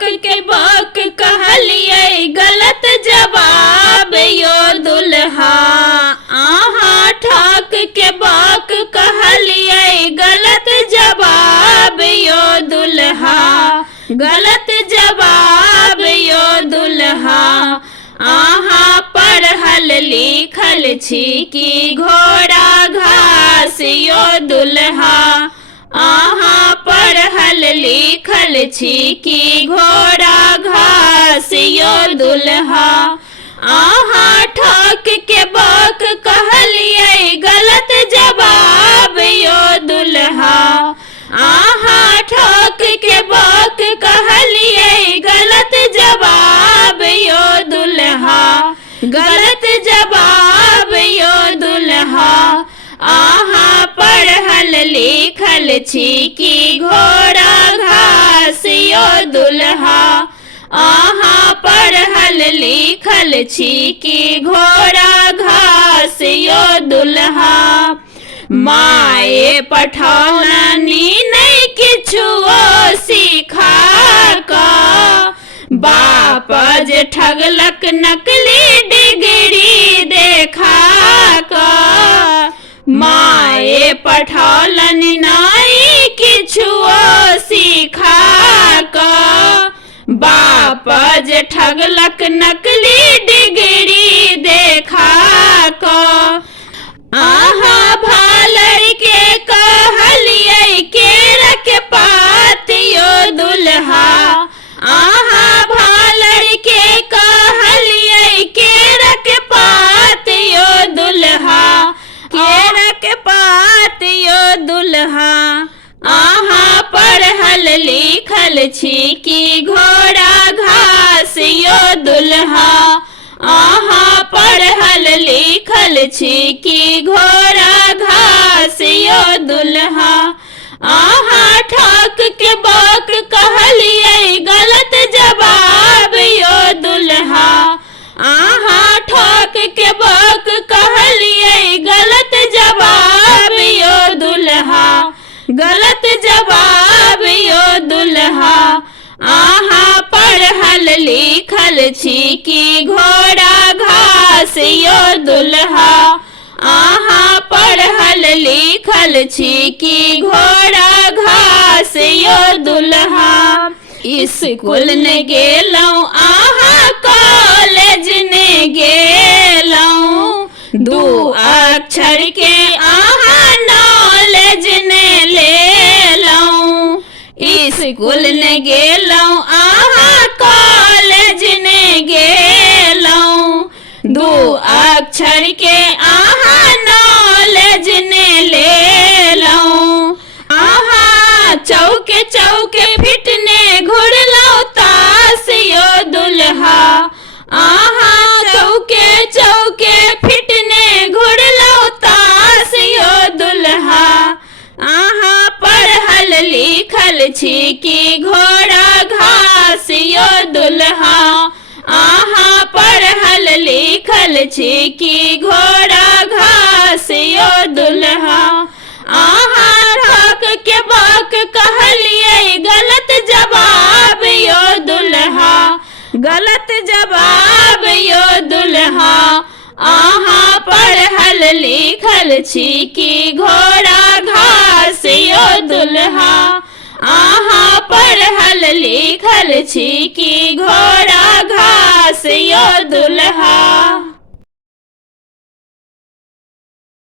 ठोक के बक कहलिए गलत जवाब यो दुल्हा। आहा ठोक के बक कहलिए गलत जवाब यो दुल्हा, गलत जवाब यो दुल्हा। आहा पढ़ल लिखल छी कि घोड़ा घास यो दुल्हा। आहा पढ़ल लिखल छी कि घोड़ा घास यो दुल्हा। आहा ठोक के बक कहलिए गलत जवाब यो दुल्हा। आहा ठोक के बक कहलिए गलत जवाब यो दुल्हा, गलत जवाब यो दुल्हा। आहा पढ़ल लिखल छी कि घोड़ा घास यो दुल्हा। आहा पढ़ल लिखल छी कि घोड़ा घास यो दुल्हा। माए पठौलनी नहीं किछुओ सिखा का, बाप जे ठगलक नकली डिग्री देखा का। माए पठौलनी नहीं किछुओ सिखा का, बाप जे ठगलक नकली डिग्री देखा का। आहा भालर के कहलिए केरा के पात यो दुल्हा। आहा भालर के कहलिए केरा के पात यो दुल्हा, केरा के पात यो दुल्हा। आहा पढ़ल लिखल छी कि घोड़ा घास यो दुल्हा। आहा पढ़ल लिखल छी कि घोड़ा घास यो दुल्हा। आहा ठोक के बक कहलिए गलत जवाब यो दुल्हा। आहा ठोक के बक कहलिए गलत जवाब यो दुल्हा, गलत जवाब यो दुल्हा। आहा पढ़ल लिखल छी कि घोड़ा घास यो दुल्हा। आहा पढ़ल लिखल छी कि घोड़ा घास यो दुल्हा। स्कूल ने गेलौं आहा कॉलेज ने गेलौं, दू अक्षर के आहा नॉलेज ने लेलौं। स्कूल ने गेलौं आहा कॉलेज ने गेलौं, दू अक्षर के आहा नॉलेज ने लेलौं। आहा चौके चौके फिटने घुरलौं ताश यो दुल्हा। आहा चौके चौके फिटने घुरलौं ताश यो दुल्हा। आहा पढ़ल लिखल छी कि घोड़ा घास यो दुल्हा। आहा पढ़ल लिखल छी कि घोड़ा घास यो दुल्हा। आहा ठोक के बक कहलिए गलत जवाब यो दुल्हा, गलत जवाब यो दुल्हा। आहा पढ़ल लिखल छी कि घोड़ा घास यो दुल्हा। आहा पढ़ल लिखल छी कि घोड़ा घास यो दुल्हा।